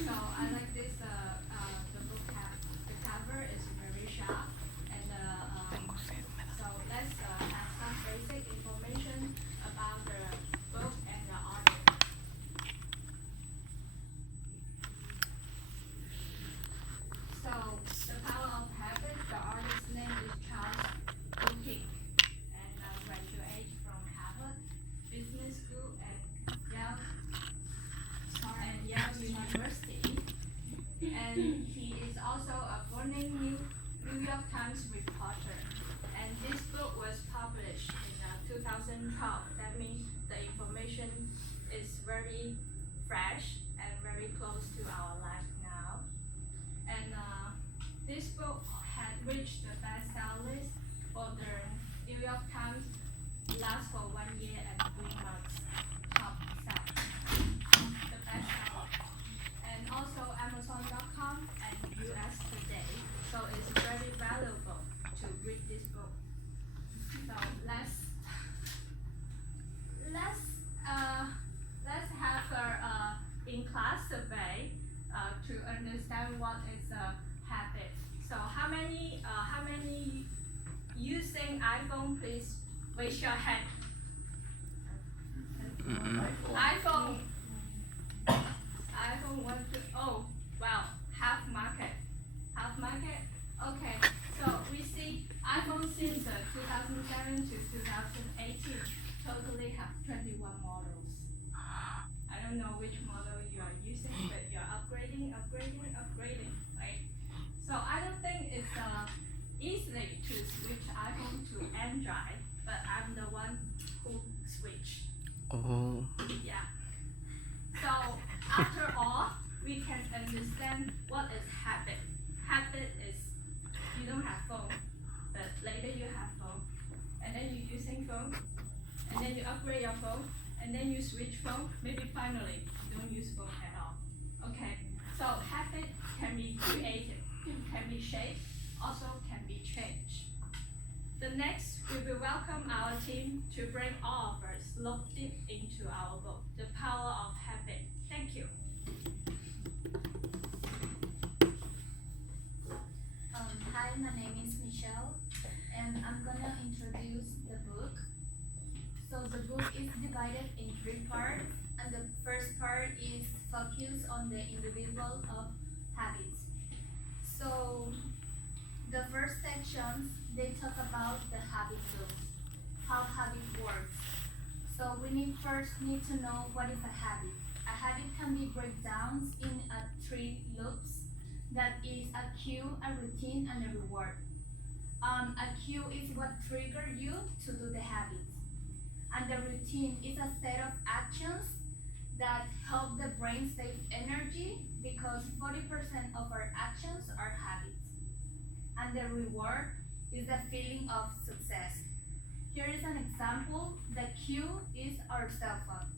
So I like this. The book the cover is very sharp, and so let's have some basic information about the book and the author. So the Power of Habit. The author's name is Charles Duhigg, and graduate from Harvard Business School and Yale University. And he is also a burning New York Times reporter. And this book was published in 2012. That means the information is very fresh and very close to our life now. And this book had reached the bestseller list for the New York Times last for 1 year and 3 months. Top sell, the bestseller. And also Amazon.com and US Today. So it's very valuable to read this book. So let's have a in-class survey to understand what is a habit. So how many using iPhone? Please raise your hand. iPhone 1, 2, oh, wow, half market. Okay, so we see iPhone since 2007 to 2018 totally have 21 models. I don't know which model you are using, but you're upgrading, right? So I don't think it's easy to switch iPhone to Android, but I'm the one who switched. Oh. Yeah. So after all, we can understand what is habit. Habit is you don't have phone, but later you have phone, and then you're using phone, and then you upgrade your phone, and then you switch phone. Maybe finally you don't use phone at all. Okay. So habit can be created, can be shaped, also can be changed. The next, we will welcome our team to bring all of us look deep into our book, The Power of Habit. Thank you. Hi, my name is Michelle, and I'm gonna introduce the book. So the book is divided in 3 parts, and the first part is focused on the individual of habits. So the first section, they talk about the habit loops, how habit works. So we first need to know what is a habit. A habit can be breakdowns in 3 loops. That is a cue, a routine, and a reward. A cue is what triggers you to do the habits. And the routine is a set of actions that help the brain save energy because 40% of our actions are habits. And the reward is the feeling of success. Here is an example. The cue is our cell phone.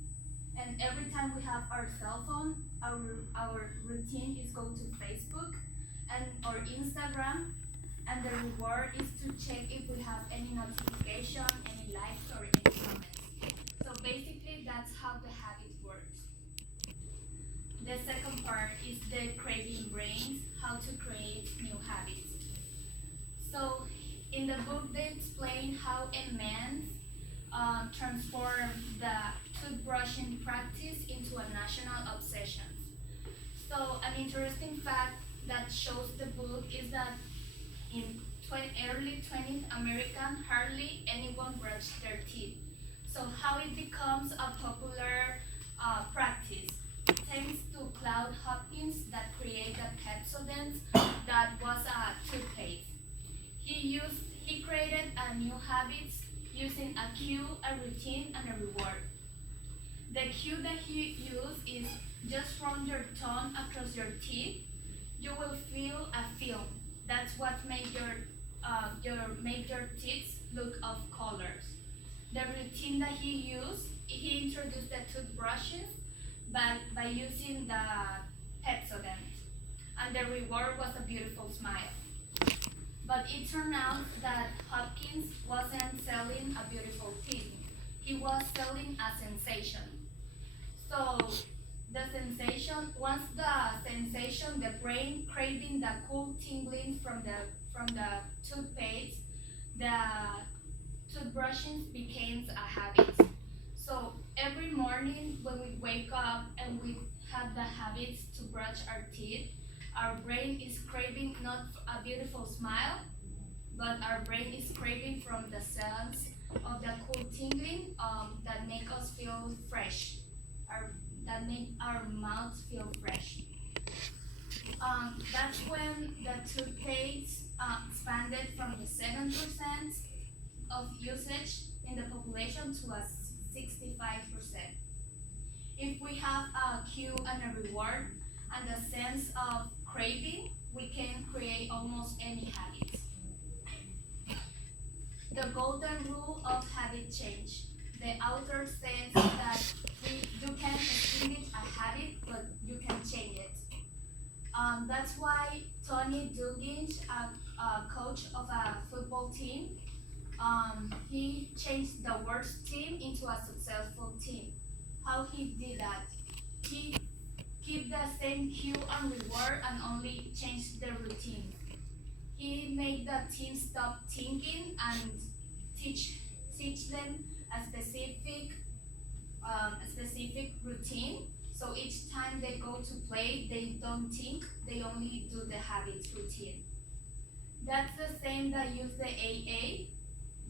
And every time we have our cell phone, our routine is go to Facebook or Instagram, and the reward is to check if we have any notification, any likes, or any comments. So basically, that's how the habit works. The second part is the craving brains, how to create new habits. So in the book, they explain how a man transformed the toothbrushing practice into a national obsession. So an interesting fact that shows the book is that in early 20th American, hardly anyone brushed their teeth. So how it becomes a popular practice? Thanks to Claude Hopkins that created Pepsodent, that was a toothpaste. He created a new habits using a cue, a routine, and a reward. The cue that he used is just run your tongue across your teeth. You will feel a film. That's what make your teeth look of colors. The routine that he used, he introduced the toothbrushes, but by using the Pepsodent, and the reward was a beautiful smile. But it turned out that Hopkins wasn't selling a beautiful teeth. He was selling a sensation. So the brain craving the cool tingling from the toothpaste, the toothbrushing becomes a habit. So every morning when we wake up and we have the habit to brush our teeth, our brain is craving not a beautiful smile, but our brain is craving from the sense of the cool tingling that make us feel fresh, that make our mouths feel fresh. That's when the toothpaste expanded from the 7% of usage in the population to a 65%. If we have a cue and a reward and a sense of craving, we can create almost any habit. The golden rule of habit change. The author says that you can extinguish a habit, but you can change it. That's why Tony Dungy, a coach of a football team, he changed the worst team into a successful team. How he did that? He keep the same cue and reward and only change the routine. He made the team stop thinking and teach them a specific routine. So each time they go to play, they don't think, they only do the habits routine. That's the same that use the AA,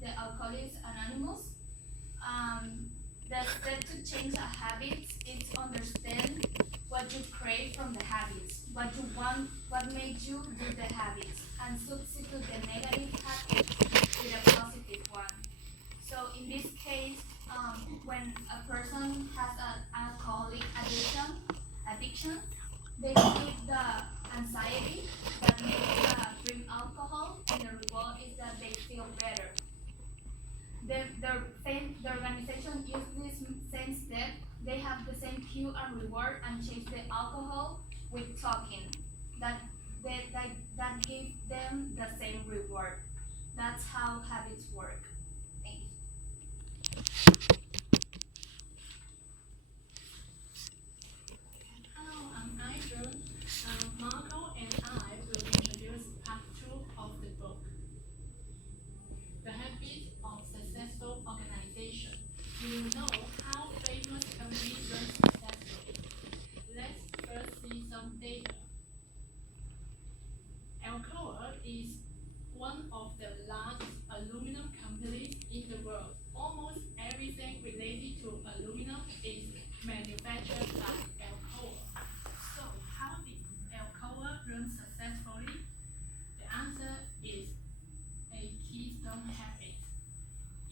the Alcoholics Anonymous. The step to change a habit is understand what you crave from the habits, what you want, what made you do the habits, and substitute the negative habit with a positive one. So in this case, when a person has an alcoholic addiction, they keep the anxiety that makes drink alcohol, and the reward is that they feel better. The organization uses this same step. They have the same cue and reward and change the alcohol with talking. That gives them the same reward. That's how habits work. Thank you. Hello, I'm Idrun. Marco and I will introduce part 2 of the book, The Habit of Successful Organization. You will know how famous companies run successfully. Let's first see some data. Alcoa is one of the largest aluminum companies in the world. Almost everything related to aluminum is manufactured by Alcoa. So how did Alcoa run successfully? The answer is a keystone habit.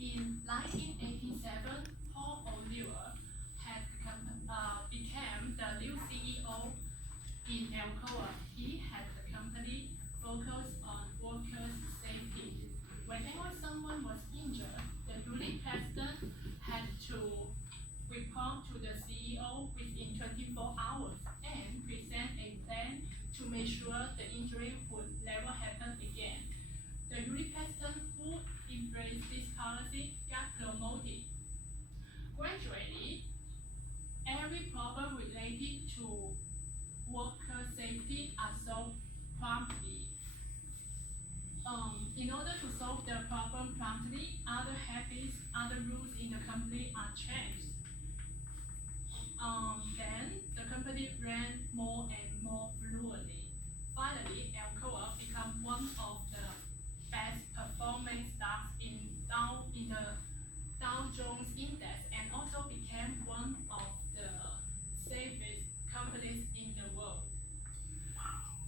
In 1987, Paul O'Neill had became the new CEO in Alcoa. He had the company focus on workers' safety. Whenever someone was injured, the unit president had to report to the CEO within 24 hours and present a plan to make sure the injury would never happen again. The unit president who embraced this policy got promoted. Gradually, every problem related to worker safety are solved promptly. In order to solve the problem promptly, other habits, other rules in the company are changed. Then the company ran more and more fluently. Finally, Alcoa became one of the best performing stocks in the Dow Jones Index and also became one of the safest companies in the world.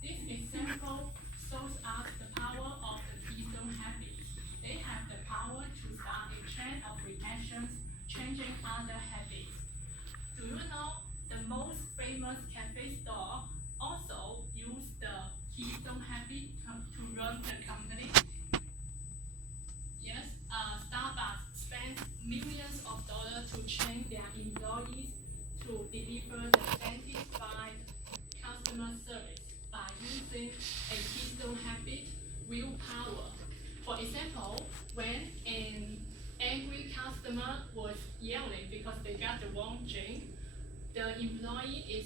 This example shows us the power of the keystone habits. They have the power to start a chain of reactions, changing other habits. Do you know the most famous cafe store also use the keystone habit to run the company? Yes, Starbucks spends millions of dollars to train their employees to deliver the satisfied customer service by using a keystone habit, willpower. For example, when an angry customer was yelling because they got the wrong drink, the employee is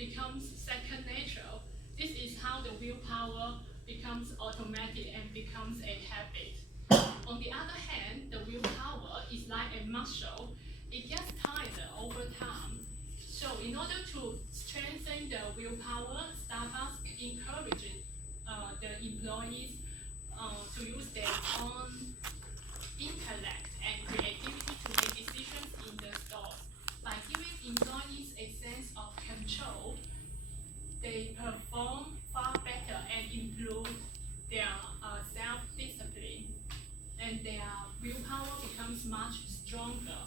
becomes second nature. This is how the willpower becomes automatic and becomes a habit. On the other hand, the willpower is like a muscle. It gets tired over time. So in order to strengthen the willpower, Starbucks encourages the employees to use their own intellect and creativity to make decisions in the stores. By giving employees a sense of control, they perform far better and improve their self-discipline, and their willpower becomes much stronger.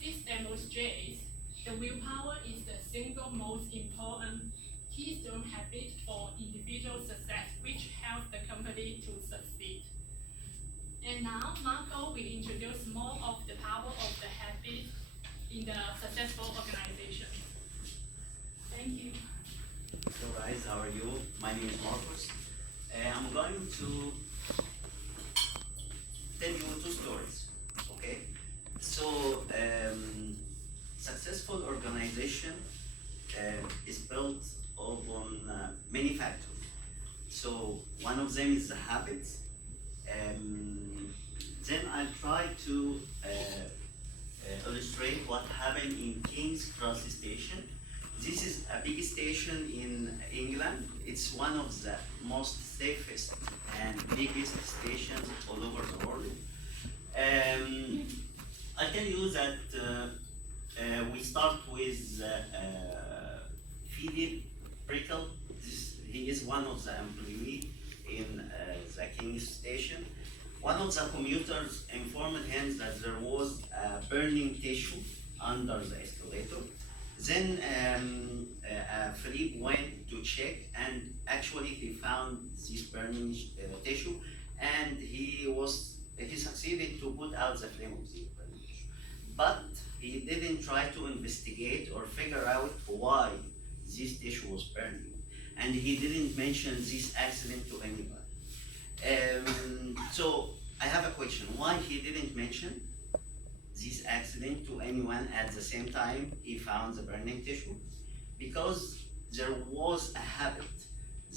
This demonstrates the willpower is the single most important keystone habit for individual success, which helps the company to succeed. And now, Marco will introduce more of the power of the habit in the successful organization. Thank you. So guys, how are you? My name is Marcos. I'm going to tell you two stories, okay? So, successful organization is built upon many factors. So, one of them is the habits. Then I'll try to illustrate what happened in King's Cross Station. This is a big station in England. It's one of the most safest and biggest stations all over the world. I tell you that we start with Philip Brickle. He is one of the employees in the King's Station. One of the commuters informed him that there was a burning tissue under the escalator. Then Philippe went to check, and actually he found this burning tissue, and he succeeded to put out the flame of the burning tissue. But he didn't try to investigate or figure out why this tissue was burning, and he didn't mention this accident to anybody. So I have a question: why he didn't mention this accident to anyone at the same time he found the burning tissue? Because there was a habit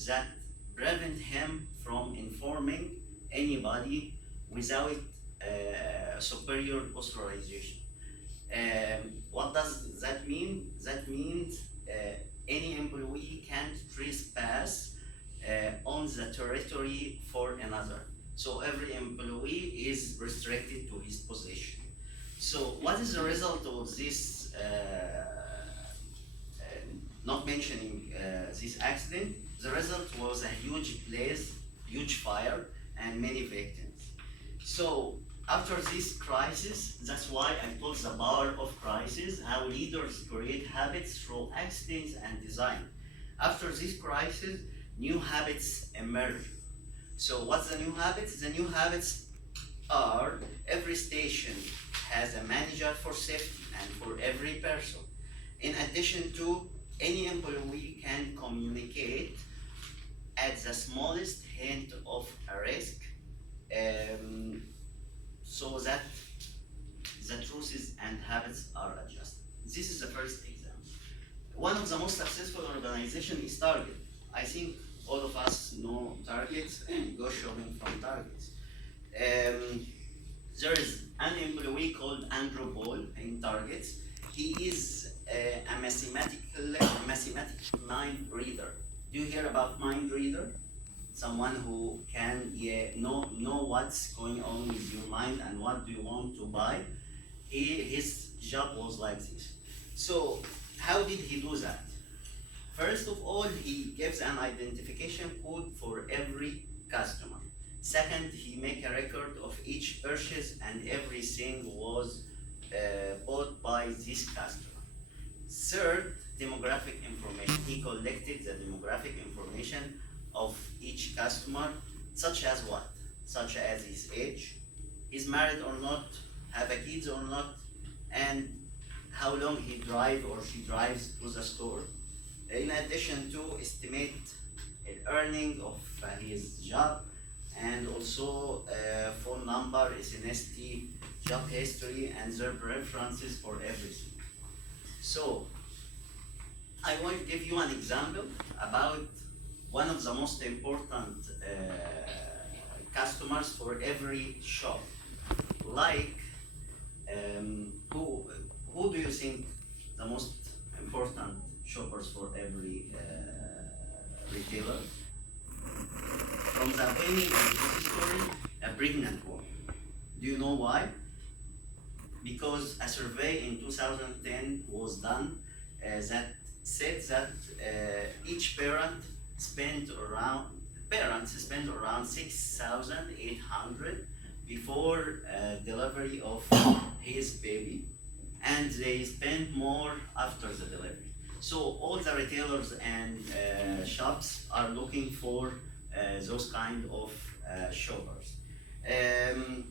that prevented him from informing anybody without superior authorization. What does that mean? That means any employee can't trespass on the territory for another. So every employee is restricted to his position. So what is the result of this, not mentioning this accident? The result was a huge blaze, huge fire, and many victims. So after this crisis, that's why I told the power of crisis, how leaders create habits through accidents and design. After this crisis, new habits emerge. So what's the new habits? The new habits are every station has a manager for safety and for every person. In addition to, any employee can communicate at the smallest hint of a risk, so that the truths and habits are adjusted. This is the first example. One of the most successful organizations is Target. I think all of us know Target and go shopping from Target. There is an employee called Andrew Ball in Target. He is a mathematical mind reader. Do you hear about mind reader? Someone who can know what's going on with your mind and what do you want to buy. His job was like this. So how did he do that? First of all, he gives an identification code for every customer. Second, he make a record of each purchase and everything was bought by this customer. Third, demographic information. He collected the demographic information of each customer, such as what? Such as his age, is married or not, have a kids or not, and how long he drives or she drives to the store. In addition to estimate the earning of his job, and also phone number, ethnicity, job history, and their preferences for everything. So I I will give you an example about one of the most important customers for every shop. Like, who do you think the most important shoppers for every retailer? From the beginning of this story, a pregnant woman. Do you know why? Because a survey in 2010 was done that said that each parents spend around 6,800 before delivery of his baby, and they spend more after the delivery. So all the retailers and shops are looking for those kind of shoppers. And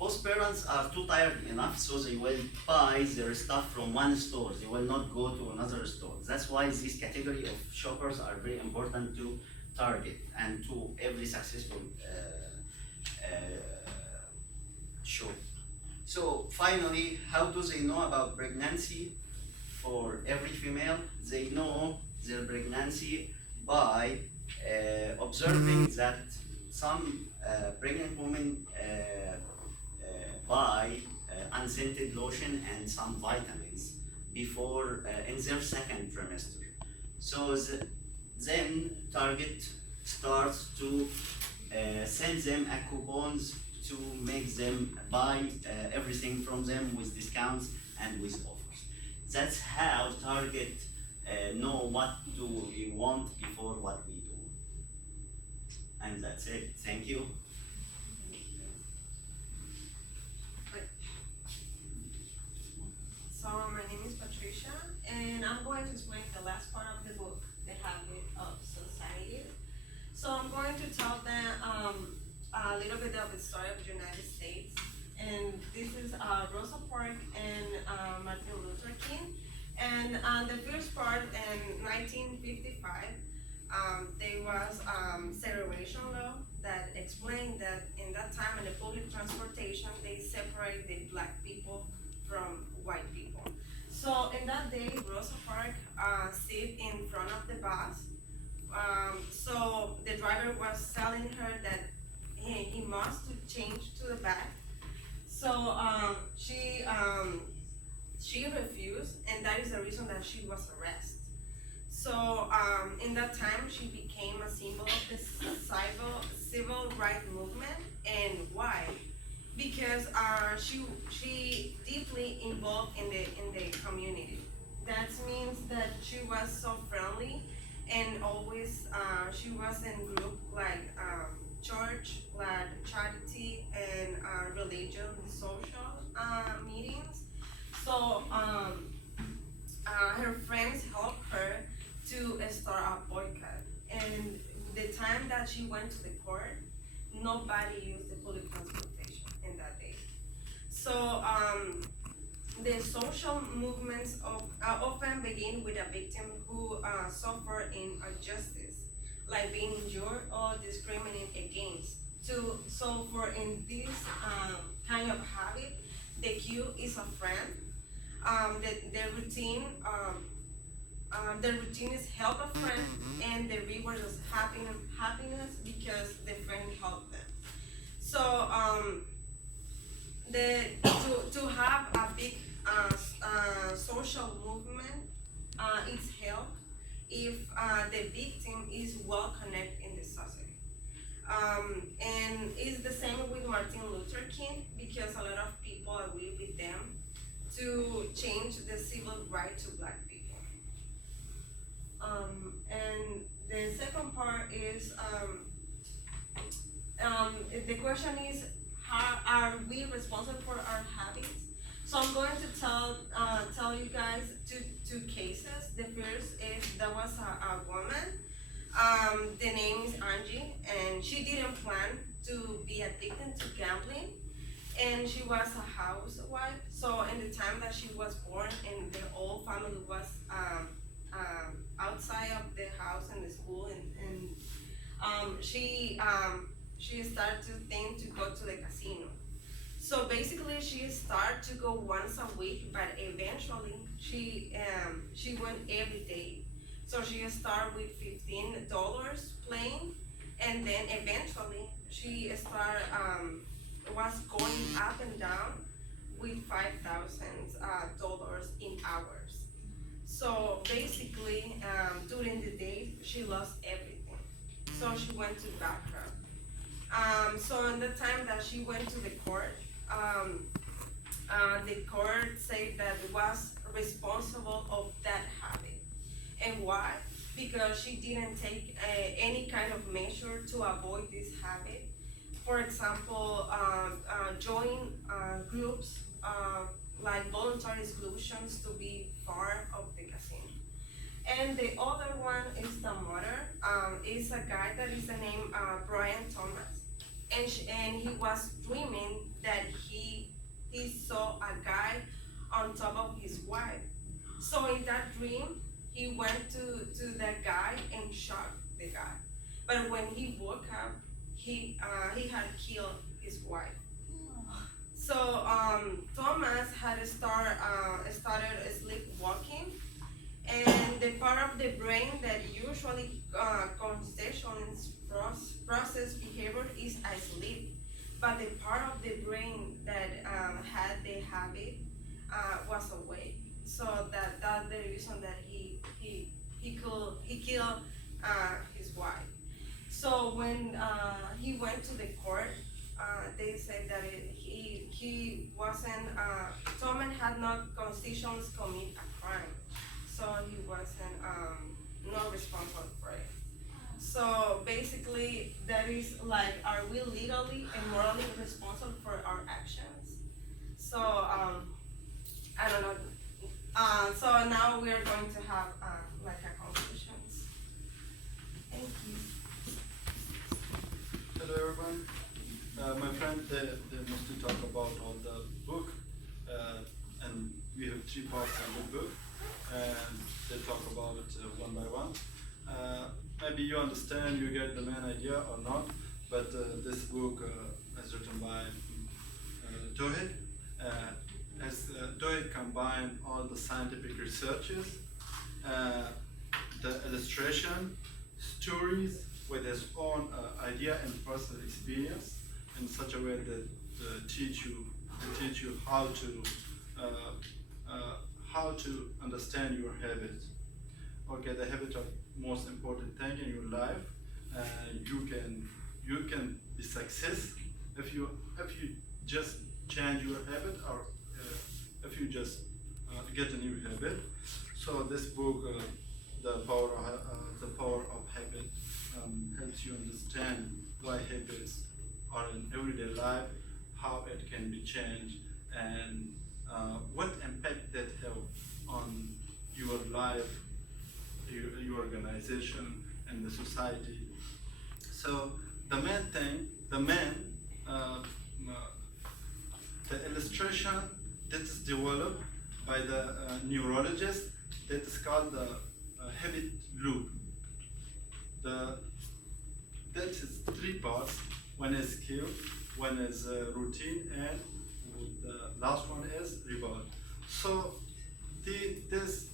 most parents are too tired enough, so they will buy their stuff from one store. They will not go to another store. That's why this category of shoppers are very important to target and to every successful shop. So finally, how do they know about pregnancy? For every female, they know their pregnancy by observing that some pregnant women buy unscented lotion and some vitamins before in their second trimester. So then Target starts to send them a coupons to make them buy everything from them with discounts and with offers. That's how Target know what do we want before what we do. And that's it. Thank you. So my name is Patricia, and I'm going to explain the last part of the book, The Habit of Society. So I'm going to tell them a little bit of the story of the United States, and this is Rosa Parks and Martin Luther King. And the first part in 1955, there was segregation law that explained that in that time in the public transportation, they separate the black people from white people. So in that day, Rosa Parks sit in front of the bus. So the driver was telling her that he must change to the back. So she refused, and that is the reason that she was arrested. So in that time, she became a symbol of the civil rights movement. And why? Because she deeply involved in the community. That means that she was so friendly, and always she was in group like church, like charity, and religion, social meetings. So her friends helped her to start a boycott. And the time that she went to the court, nobody used the public transportation in that day. So the social movements often begin with a victim who suffer injustice, like being injured or discriminated against. So for in this kind of habit, the cue is a friend. The routine is help a friend, and the reward is happiness because the friend helped them. So to have a big social movement, it's help if the victim is well connected in the society. And it's the same with Martin Luther King, because a lot of people agree with them to change the civil right to black people. And the second part is the question is, how are we responsible for our habits? So I'm going to tell you guys two cases. The first is there was a woman. The name is Angie, and she didn't plan to be addicted to gambling, and she was a housewife. So in the time that she was born, and the whole family was outside of the house and the school, and she started to think to go to the casino. So basically, she started to go once a week, but eventually she she went every day. So she started with $15 playing, and then eventually she started was going up and down with $5,000 in hours. So basically, during the day, she lost everything. So she went to bankrupt. So in the time that she went to the court, the court said that it was responsible of that habit. And why? Because she didn't take any kind of measure to avoid this habit. For example, join groups like voluntary exclusions to be far of the casino. And the other one is the mother. Is a guy that is named Brian Thomas, and he was dreaming that he saw a guy on top of his wife. So in that dream, he went to that guy and shot the guy. But when he woke up, he had killed his wife. So Thomas had started sleepwalking, and the part of the brain that usually constitutes process behavior is asleep, but the part of the brain that had the habit was awake. So that's the reason that he killed his wife. So when he went to the court, they said that he wasn't, Thomas had not constitutionally commit a crime, so he wasn't not responsible for it. So basically, that is like, are we legally and morally responsible for our actions? So I don't know. So now we are going to have like a conclusions. Thank you. Hello everyone. My friend, they mostly talk about all the book, and we have 3 parts in the book, and they talk about it one by one. Maybe you understand, you get the main idea or not, but this book is written by Tauhid. Tauhid combined all the scientific researches, the illustration, stories with his own idea and personal experience in such a way that teach you how to understand your habits. Okay, the habit of most important thing in your life. You can be success if you just change your habit, or if you just get a new habit. So this book, the power of habit, helps you understand why habits are in everyday life, how it can be changed, and what impact that have on your life, your organization, and the society. So the main thing, the illustration that is developed by the neurologist, that is called the habit loop. That is 3 parts. One is cue, one is routine, and the last one is reward. So the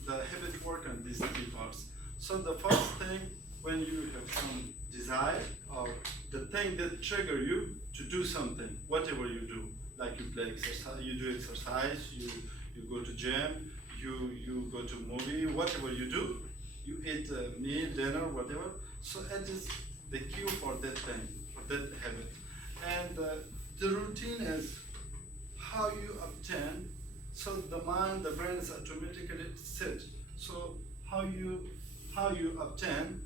habit work on these 3 parts. So the first thing, when you have some desire or the thing that trigger you to do something, whatever you do, like you play exercise, you do exercise, you go to gym, you go to movie, whatever you do, you eat a meal, dinner, whatever. So it is the cue for that thing, for that habit. And the routine is how you obtain. So the mind, the brain is automatically set. So how you obtain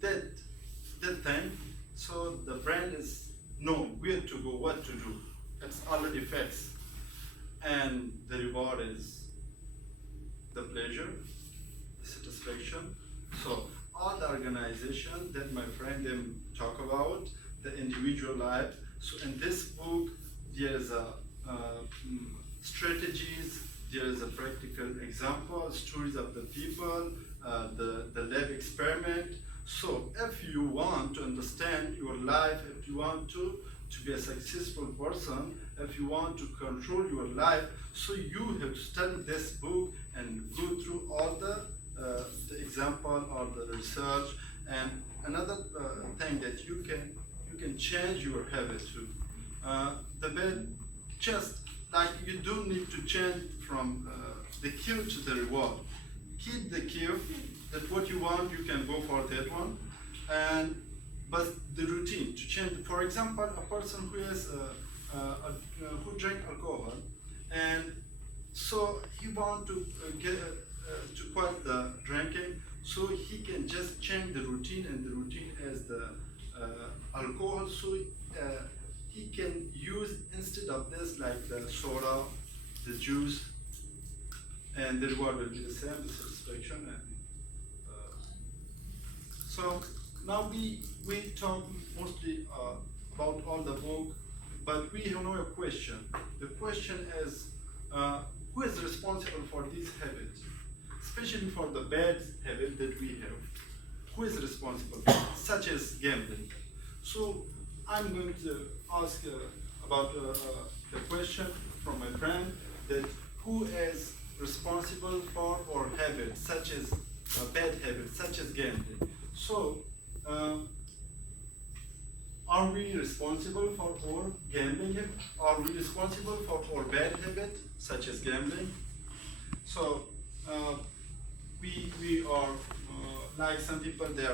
that thing. So the brain is know where to go, what to do. It's already fixed. And the reward is the pleasure, the satisfaction. So all the organization that my friend them talk about, the individual life. So in this book, there is a strategies, there is a practical example, stories of the people, the lab experiment. So if you want to understand your life, if you want to be a successful person, if you want to control your life, so you have to study this book and go through all the example or the research. And another thing that you can change your habit too. The bed, just like you don't need to change from the cue to the reward. Keep the cue that what you want, you can go for that one. And but the routine to change. For example, a person who is who drink alcohol, and so he want to get to quit the drinking, so he can just change the routine, and the routine is the alcohol. So he can use instead of this like the soda, the juice, and the reward will be the same, the satisfaction. And so now we talk mostly about all the book, but we have no question. The question is, who is responsible for these habits, especially for the bad habit that we have? Who is responsible, such as gambling? So I'm going to ask about the question from my friend, that who is responsible for our habits, such as bad habits, such as gambling. So are we responsible for our gambling habit? Are we responsible for our bad habit, such as gambling? So we are like some people, they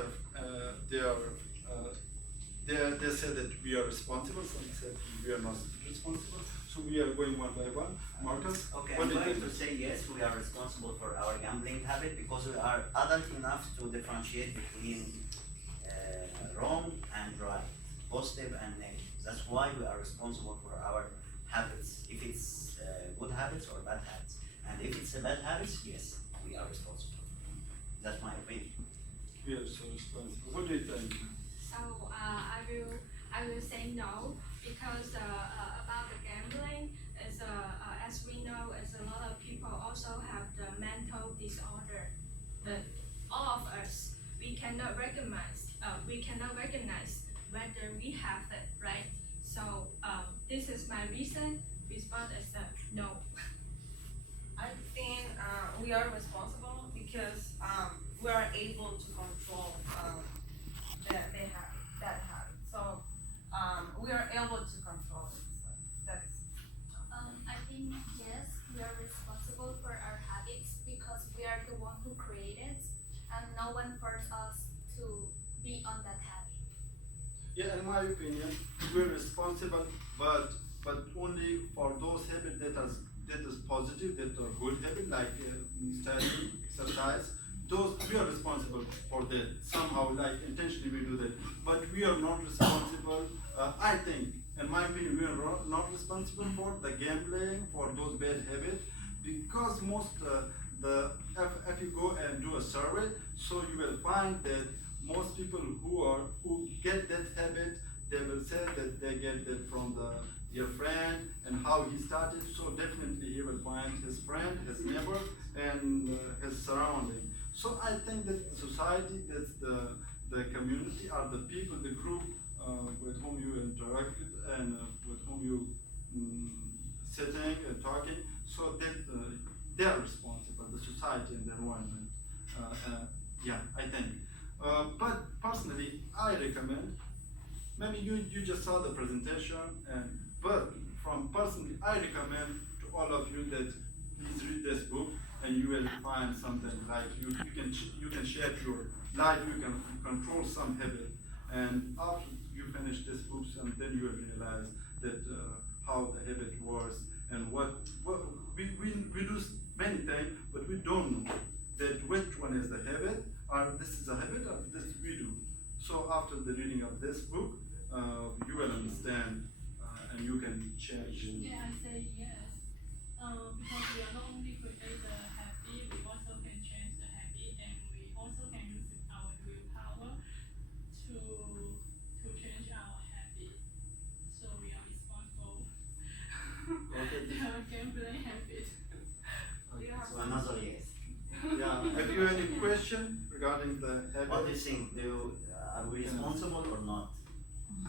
say that we are responsible. Some say we are not responsible. So we are going one by one. Marcus, Okay, what I'm do you going think? to say yes, we are responsible for our gambling habit because we are adult enough to differentiate between wrong and right, positive and negative. That's why we are responsible for our habits. If it's good habits or bad habits, and if it's a bad habits, yes, we are responsible. That's my opinion. We are so responsible. What do you think? So I will say no, because about the gambling is as we know, is a lot of people also have the mental disorder. But all of us, we cannot recognize whether we have it, right? So this is my reason. Response is no. I think we are responsible because we are able to control that habit. So we are able to control it. So that's. I think yes, we are responsible for our habits because we are the one who created, and no one forced us to be on that habit. Yeah, in my opinion, we're responsible, but only for those habits that is positive, that are good habits, like study, exercise. Those we are responsible for that somehow, like intentionally we do that. But we are not responsible. I think, in my opinion, we are not responsible for the gambling, for those bad habits, because most if you go and do a survey, so you will find that most people who get that habit, they will say that they get that from their friend and how he started. So definitely he will find his friend, his neighbor, and his surrounding. So I think that the society, that's the community, are the people, the group with whom you interact with and with whom you sitting and talking. So that they are responsible, the society and the environment. Yeah, I think. But personally, I recommend, maybe you just saw the presentation, but from personally, I recommend to all of you that please read this book, and you will find something like you can shape your life, you can control some habit, and after you finish this book, and then you will realize that how the habit works and what we do many things, but we don't know that which one is the habit, or this is a habit, or this we do. So after the reading of this book, you will understand, and you can change. Yeah, I say yes. Because we are not only create the habit, we also can change the habit, and we also can use our willpower to change our habit. So we are responsible. Okay. The gambling habit. Okay, so another yes. Yeah. Have you any question regarding the habit? What do you think? Are we responsible or not?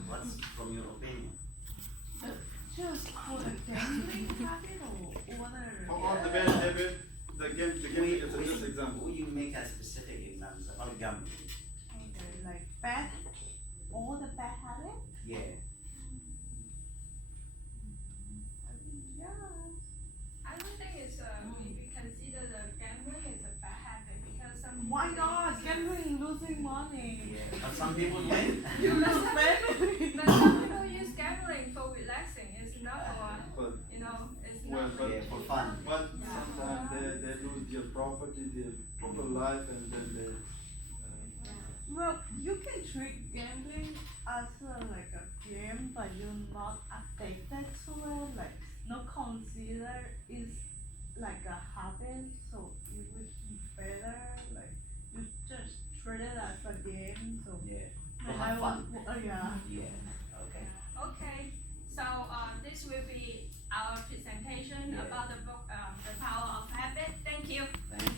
What's from your opinion? Just for the gambling habit or other? For all the bad habit, the gambling is this example. We make a specific example about gambling. Okay, like bad, all the bad habits? Yeah. Yeah. I don't think it's we consider the gambling is a bad habit because some people Why they not? use it- Gambling, losing money. Yeah. But some people win. You lose money. But some people use gambling for relaxing. It's not for But it's well, not but Yeah, for fun. but sometimes they lose their property, their total life, and then they. Well, you can treat gambling as like a game, but you're not addicted to it. Like, not consider is like a habit, so it would be better. Like, you just treat it as a game. So Yeah. To when have I fun. want, yeah. Yeah. Okay. Okay, so this will be our presentation Yeah. about the book, The Power of Habit. Thank you. Thank